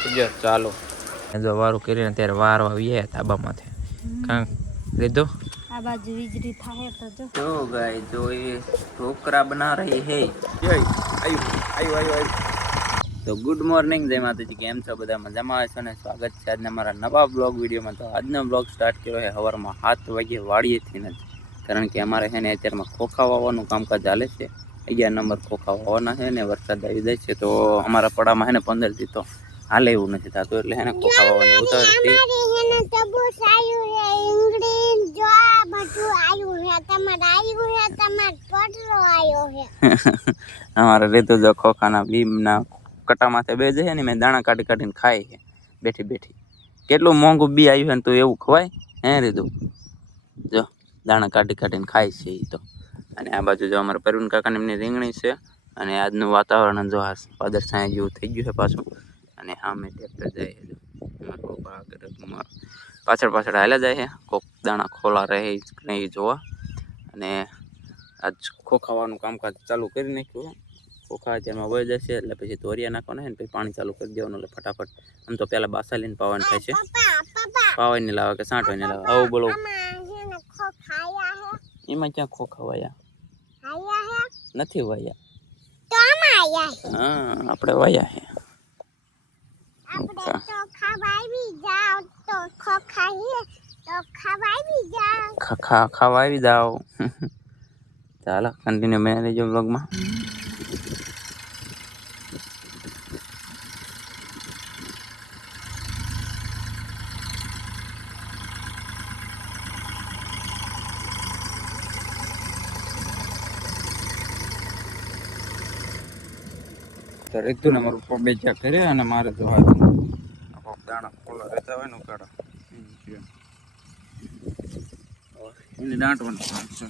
જો ચાલો જો વારું કરીને ત્યારે વારવા આવીએ ધાબામાંથી કાં લીધું આ બાજુ વીજળી થાય તો જો ગાય જો એ ઢોકરા બના રહી હે આયુ તો ગુડ મોર્નિંગ જય માતાજી, કેમ છો બધા? મજામાં હશો ને? સ્વાગત છે આજના મારા નવા બ્લોગ વિડીયોમાં. તો આજનો બ્લોગ સ્ટાર્ટ કર્યો છે સવારમાં 7 વાગે વાડીએથી નથી, કારણ કે અમારે છે ને અત્યારમાં ખોખા વાવવાનું કામકાજ ચાલે છે. 11 નંબર ખોખા વાવવાના છે ને વરસાદ આવી જાય છે તો અમારા પડામાં છે ને 15 દી તો હાલે એવું નથી થતું, એટલે છે ને ખોખા વાવવાની ઉતાવળ અમારે રીતુ જો ખોખાના બીમના કટામાંથી બે જાય ને મેં દાણા કાઢી કાઢીને ખાય છે બેઠી બેઠી. કેટલું મોંઘું બી આવ્યું ને તો એવું ખવાય હે રીતુ? જો દાણા કાઢી કાઢીને ખાય છે એ તો. અને આ બાજુ જો અમારા પરવીન કાકાની એમની રીંગણી છે. અને આજનું વાતાવરણ જો આ વાદળ છાયા જેવું થઈ ગયું છે પાછું. અને સામે ટ્રેક્ટર જાય છે, પાછળ પાછળ હાલ્યા જાય છે. કોક દાણા ખોલા રહે નહીં જોવા. અને આજ ખોખાવાનું કામકાજ ચાલુ કરી નાખ્યું. ખોખા અત્યારમાં વહી જશે એટલે પછી ધોરિયા નાખવાના છે ને પછી પાણી ચાલુ કરી દેવાનું એટલે ફટાફટ. આમ તો પેલા બાસા લઈને પાવાનું થાય છે. પાવાય નહીં લાવે કે સાંટવાય નહીં લાવે આવું બોલો. એમાં ક્યાં ખોખા વાયા નથી વાયા? હા આપણે વાયા છે. ખાવા આવી જાઓ. ચાલો કન્ટિન્યુ મેં રહેજો બ્લોગમાં. તો રીતુ ને મારું પગ બેચા કરે અને મારે તો દાણા ખોલા રહેતા હોય ને ઉકાળો એને દાંટવાનું છે,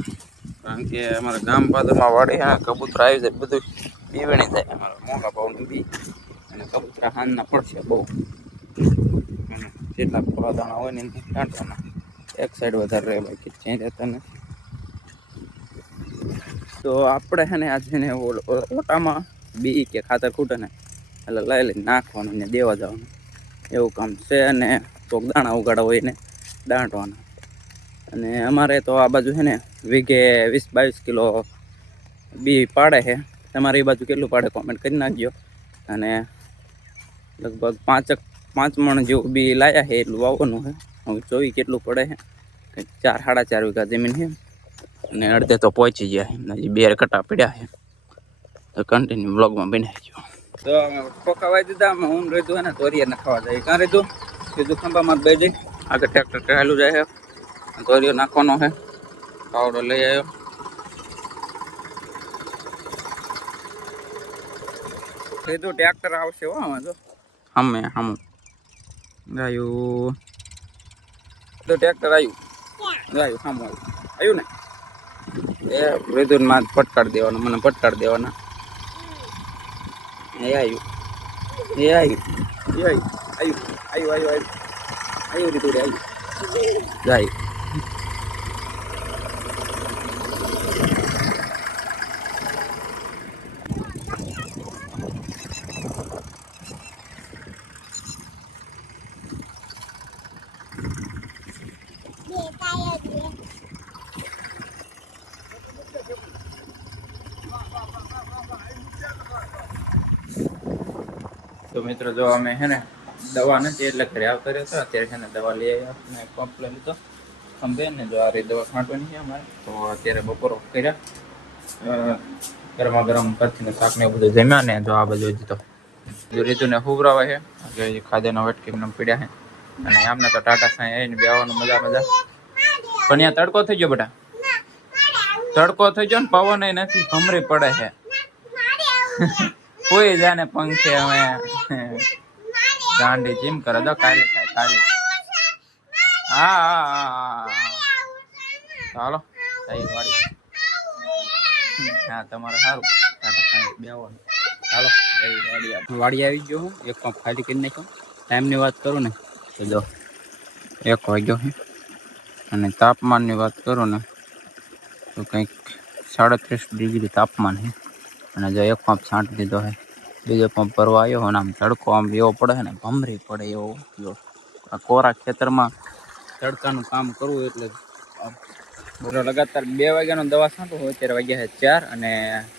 કારણ કે અમારા ગામ પાદરમાં વાડી છે કબૂતરા આવી જાય બધું બીવણી જાય. અમારા મોંઘા ભાવનું બી અને કબૂતરા હાનના પડશે બહુ. જેટલા ખોલા દાણા હોય ને એનાથી દાંટવાના. એક સાઈડ વધારે રહે બાકી ચેન્જ રહેતા નથી. તો આપણે છે ને આજે ને ઓટામાં બી કે ખાતર ખૂટે ને એટલે લઈ લઈને નાખવાનું ને દેવા જવાનું એવું કામ છે. અને કોક દાણા ઉગાડા હોય ને દાંટવાના. અને અમારે તો આ બાજુ છે ને વીઘે 20-22 કિલો બી પાડે છે. તમારે એ બાજુ કેટલું પાડે કોમેન્ટ કરી નાખજો. અને લગભગ 5 મણ જેવું બી લાયા છે એટલું વાવવાનું છે. હવે જોઈ કેટલું પડે છે. 4-4.5 વીઘા જમીન છે અને અડધે તો પહોંચી ગયા. હજી 2 કટા પડ્યા છે. તો કન્ટિન્યુ બ્લોગમાં બનાવી જો. તો અમે ખોખા વાવી દીધા. અમે હું રીધું હોય ને ધોરિયા ખાવા જાય. કાં રીધું કીધું ખંભામાં બે જઈ આગળ ટ્રેક્ટર કહેલું જાય છે. ધોરિયો નાખવાનો છે. પાવડો લઈ આવ્યો. કીધું ટ્રેક્ટર આવશે હો આમાં જો હમ ગાયું તો ટ્રેક્ટર આવ્યું ગાયું સામું આવ્યું ને એ રીધું માં પટકાડી દેવાનું, મને પટકાડી દેવાના. એ આવ્યું રીધું રે આવ્યું ગાયું. તો મિત્રો જો અમે છે ને દવા નથી એટલે ઘરે આવતા રહેતા. અત્યારે છે ને દવા લઈ આવ્યા ને પંપ લઈ લીધો ખંભે ને જો આ દવા છાંટવાની છે અમારે. તો અત્યારે બપોરો કર્યા ગરમા ગરમ કરથીને શાક ને બધું જમ્યા ને જો આ બધું જ તો જો રીતુને હુવરાવે છે કે ખાદ્યના વટકી એમને પીડ્યા છે. અને આમને તો ટાટા સાંઈ આવીને બેવાનું મજા પણ અહીંયા તડકો થઈ ગયો બેટા, તડકો થઈ ગયો ને પવન નથી ભમરી પડે છે. કોઈ જાને પંખે અમે ગાંડી જીમ કરે દો કાલે થાય કાલે. હા ચાલો સહી વાડી. હા તમારે સારું બેવાનું. ચાલો વાડી આવી ગયો હું એક પંપ ખાલી કરી નાખ્યો. ટાઈમની વાત કરું ને તો જો 1 વાગ્યો છે. અને તાપમાનની વાત કરું ને તો કંઈક 37 ડિગ્રી તાપમાન છે. અને જો એક પંપ છાંટી દીધો છે બીજો પંપ ભરવા આવ્યો અને આમ તડકો આમ એવો પડે છે ને ભમરી પડે એવો જો આ કોરા ખેતરમાં તડકાનું કામ કરવું એટલે લગાતાર 2 વાગ્યાનો દવા છાંટો હોય. અત્યારે વાગ્યા છે 4 અને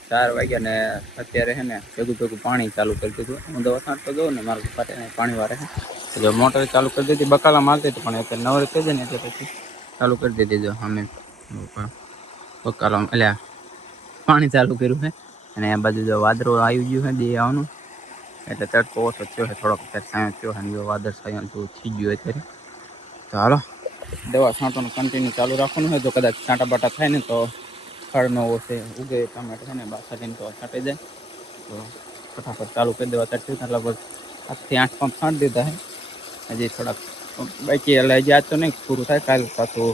4 વાગ્યા ને અત્યારે છે ને ભેગું પાણી ચાલુ કરી દીધું. હું દવા છાંટતો જાઉં ને મારું પાસે પાણી વારે છે જો મોટર ચાલુ કરી દીધી બકાલા મારતી હતી પણ અત્યારે નવરે થઈ જાય ને એટલે પછી ચાલુ કરી દીધી. જો અમે બકાલા એટલે પાણી ચાલુ કર્યું છે અને આ બાજુ જો વાદળો આવી ગયું છે દે આવવાનું એટલે તડકો ઓછો થયો છે થોડોક. અત્યારે સાયો થયો છે ને વાદળ સાયો જેવું થઈ ગયું અત્યારે. તો હાલો દવા છાંટવાનું કન્ટિન્યુ ચાલુ રાખવાનું હોય. જો કદાચ છાંટા બાટા થાય ને તો ખડ ન ઓછે ઉગે ટમેટો છે ને બાસાડીને તો છાંટી જાય તો ફટાફટ ચાલુ કરી દેવા. અત્યારે લગભગ 7 થી 8 પંપ છાંટી દીધા છે. હજી થોડાક બાકી એટલે હજી આજ તો નહીં પૂરું થાય, કાલે પાછું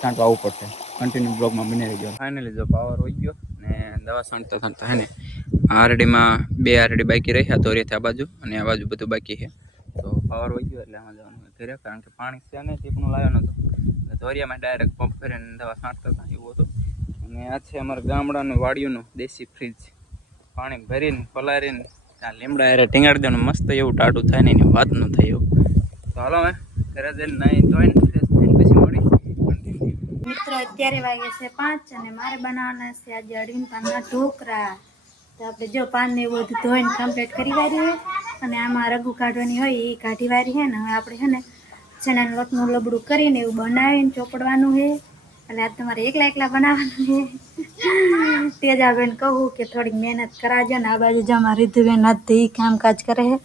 છાંટવા આવવું પડશે. કન્ટિન્યુ બ્લોગમાં બની રહી ગયો. ફાઇનલી જો પાવર હોઈ ગયો ને દવા છાંટતા હે ને આરડીમાં 2 આરડી બાકી રહ્યા તો રેથી આ બાજુ અને આ બાજુ બધું બાકી છે. તો પાવર હોઈ ગયો એટલે આમાં જવાનું ઘરે કારણ કે પાણી છે ને ટીપણું લાવ્યો નહોતો એટલે ધોરિયામાં ડાયરેક્ટ પંપ કરીને દવા છાંટતા હતા એવું હતું. અને આ છે અમારા ગામડાનું વાડિયુંનું દેશી ફ્રીજ. પાણી ભરીને પલાળીને આ લીમડા હારે ટીંગાડી દેવાનું મસ્ત એવું ટાટું થાય ને એની વાત ન થાય એવું. તો હાલો મેં ઘરે જઈને નાહી ધોઈને ફ્રેશ થઈને પછી મળી. મિત્રો અત્યારે વાગે છે 5 અને મારે બનાવવાના છે આજે અડવીન પાનના ઢોકળા. તો આપણે જો પાન ને એવું બધું ધોઈને કમ્પ્લીટ કરી વાળી હોય અને આમાં રગું કાઢવાની હોય એ કાઢી વાળી છે ને હવે આપણે છે ને ચણાના લોટનું લબડું કરીને એવું બનાવીને ચોપડવાનું છે. એટલે આ તમારે એકલા બનાવવાનું છે. તેજાબેન કહું કે થોડીક મહેનત કરાવજો ને આ બાજુ જમા રીધુબેન નથી કામકાજ કરે છે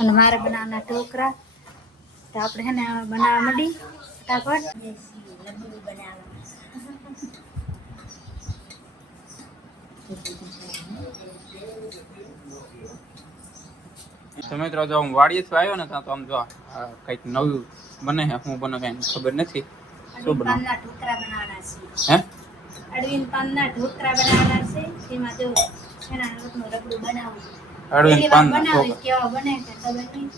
અને મારે બનાવવાના ઢોકળા. તો આપણે છે ને બનાવવા માંડી ફટાફટ. તો મિત્રો જો હું વાડીએથી આવ્યો ને ત્યાં તો આમ જો કંઈક નવું બને છે. શું બને કઈ ખબર નથી. શું બનાવ ઢોકળા બનાવવાના છે. હે અડવીન પાનના ઢોકળા બનાવવાના છે. તેમાં જો ચણાના લોટનું રગડું બનાવવું. અડવીન પહેલી વાર પાનના બનાવી કેવા બને કે ખબર નહીં.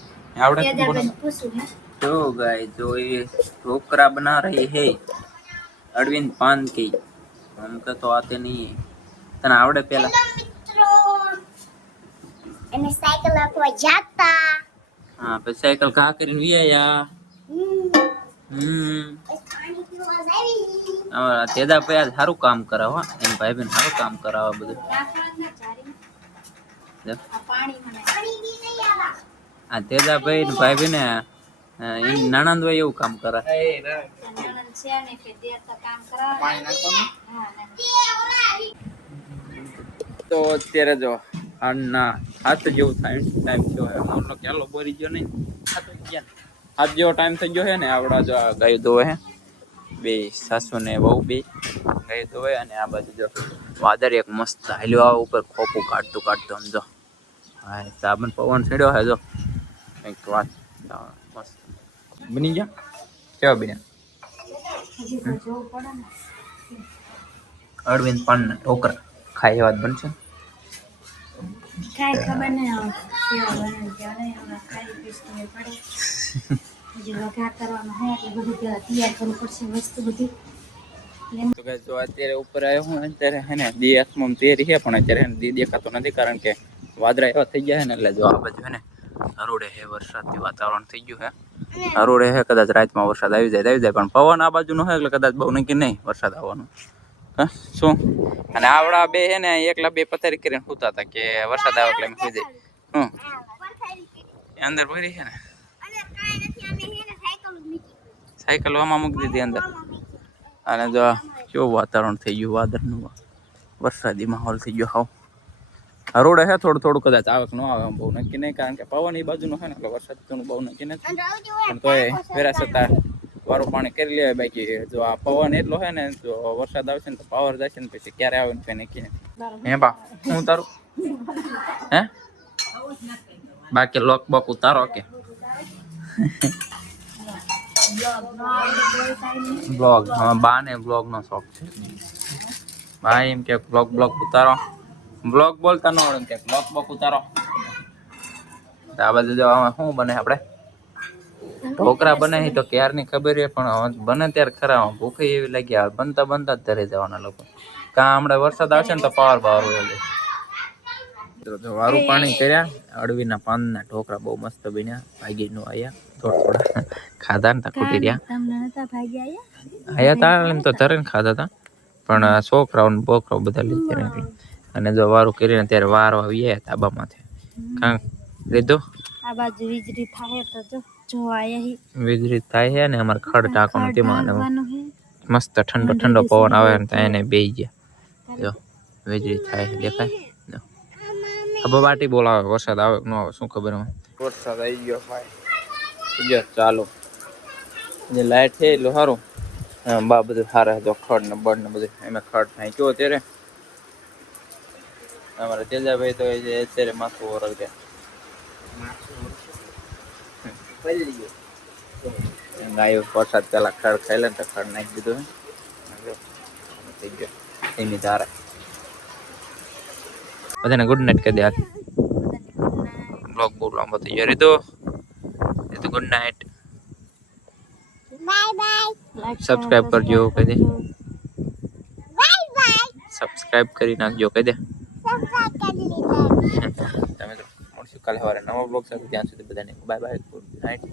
આવડે તેજાબેન પૂછું હે. तो गाइस जो ये ढोकरा बना रही है अरविंद पान की, हमको तो आते नहीं है. तने आवड़े पेला મિત્રો એને સાયકલ આપવા જાતા. हाँ पे साइकिल कहा કરીને વિયા પાણી પીવા જાવી. અમારા તેદા ભાઈ આજ સારું કામ કરાવો એમ ભાઈ બેન સારું કામ કરાવવા બધું. નાખવાના ચારી. આ પાણીમાં નાખ. પાણી બી નહીં આવા. આ તેદા ભાઈ ને ભાઈ બેન એ નણંદ હોય એવું કામ કરે. નણંદ છે ને કે દેર તો કામ કરાવે. હા ના. તો અત્યારે જો આના 7 જેવું ટાઈમ થયો હે. મોરનો ક્યાલો બોરી ગયો નહીં. 7 જેવો ટાઈમ થઈ ગયો હે ને આવડા જો આ ગાયો દોવે હે બે સાસુ ને વહુ બે ગાયો દોવે અને આ બાજુ જો વાદળ એક મસ્ત હાલ્યો આવે ઉપર ખોપું કાઢતું આમ જો હા સાબન પવન છેડ્યો હે જો કંઈક વાત મસ્ત બની ગયા કેવા બન્યા. હજી તો જોવું પડે ને. અરવિંદ પાનના ઢોકળા ખાય એવા જ બનશે. કાંઈ ખબર નહીં હવે કેવા બને કેવા નહીં. હમણાં ખાલી પીસતી પડે. હજી વઘાર કરવામાં હે એટલે બધું પહેલા તૈયાર કરવું પડશે વસ્તુ બધી. તો ગાઈસ જો અત્યારે ઉપર આવ્યો હું અત્યારે હે ને દી આસમાન તેરી છે પણ અત્યારે હે ને દી દેખાતો નથી કારણ કે વાદળા એવા થઈ ગયા છે ને એટલે જો આ બાજુ હે ને હરોડે હે વરસાદનું વાતાવરણ થઈ ગયું હે. હરોડે હે કદાચ રાતમાં વરસાદ આવી જાય પણ પવન આ બાજુ નો હે એટલે કદાચ બહુ નક્કી નહીં વરસાદ આવવાનું. હા શું અને આવડા બે હે ને એકલા બે પથારી કરીને સૂતા હતા કે વરસાદ આવે એટલે એમ સુઈ જાય. અંદર ભરી છે ને સાયકલ આમાં મૂકી દીધી અંદર. અને જો કેવું વાતાવરણ થઈ ગયું વાદળનું વરસાદી માહોલ થઈ ગયો. હાવ હરોડે હે થોડું કદાચ આવે કે ન આવે બહુ નક્કી નહીં કારણ કે પવન એ બાજુનો છે ને એટલે વરસાદનું બહુ નક્કી નથી પણ તોય વેરા છતાં વારું પાણી કરી લે. બાકી જો આ પવન એટલો છે ને જો વરસાદ આવશે ને તો પાવર જશે ને પછી ક્યારે આવે ને કઈ નક્કી નથી. હે બા હું તારું હે બાકી લોક બોક ઉતારો કે બ્લોગ બા ને બ્લોગ નો શોખ છે. બા એમ કે બ્લોગ ઉતારો. બ્લોગ બોલતા ન આવડે કે બ્લોગ ઉતારો. આ બાજુ જો શું બને આપણે ઢોકળા બને તો ક્યારની ખબર છે પણ બને ત્યારે ખરા ભૂખે એવી લાગી આવે બનતા જ ઘરે જવાના લોકો. કાં હમણાં વરસાદ આવશે ને તો પાવર હોય તો વારું પાણી કર્યા. અળવીના પાનના ઢોકળા બહુ મસ્ત બન્યા. ભાગી નો આયા થોડા ખાધા ને તા ખૂટી રહ્યા. તમને નતા ભાગ્યા આયા? આયા તા એમ તો ધરે ખાધા હતા, પણ છોકરાઓ ને બોકરાઓ બધા લીધે એટલે. અને જો વારું કરીને ત્યારે વારો આવી ગયા ધાબામાંથી. કાં લીધું આ બાજુ વીજળી થાય તો જો આયા હી વીજળી થાય છે ને અમારે ખડ ઢાંકવાનું તેમાં ને ઢાંકવાનું હે. મસ્ત ઠંડો ઠંડો પવન આવે ને ત્યાં એને બેહી ગયા. જો વીજળી થાય છે, દેખાય જો. હવે બાટી બોલાવે વરસાદ આવે કે ન આવે શું ખબર હવે. વરસાદ આવી ગયો ભાઈ. જો ચાલો જે લાઈટ છે એટલું સારું. બા બધું સારા જો ખડ ને બળ ને બધું એમાં ખડ થાય કયો અત્યારે અમારા તેજાભાઈ તો એ જે અત્યારે માથું ઓરગે ગાયો વરસાદ પેલા ખડ ખાઈ લે ને તો ખડ નાખી દીધું થઈ ગયો એની ધારે. બધાને ગુડ નાઇટ કહી દે. હાલ બ્લોગ બહુ લાંબો થઈ ગયો. રીતો good night. Bye bye. Subscribe કરજો કહી દે. Bye bye. સબસ્ક્રાઇબ કરી નાખજો કહી દે. સબસ્ક્રાઇબ કરી લીધા. તમે તો મળશું કાલે સવારે નવા બ્લોગ સાથે. ત્યાં સુધી બધાને બાય બાય, ગુડ નાઇટ.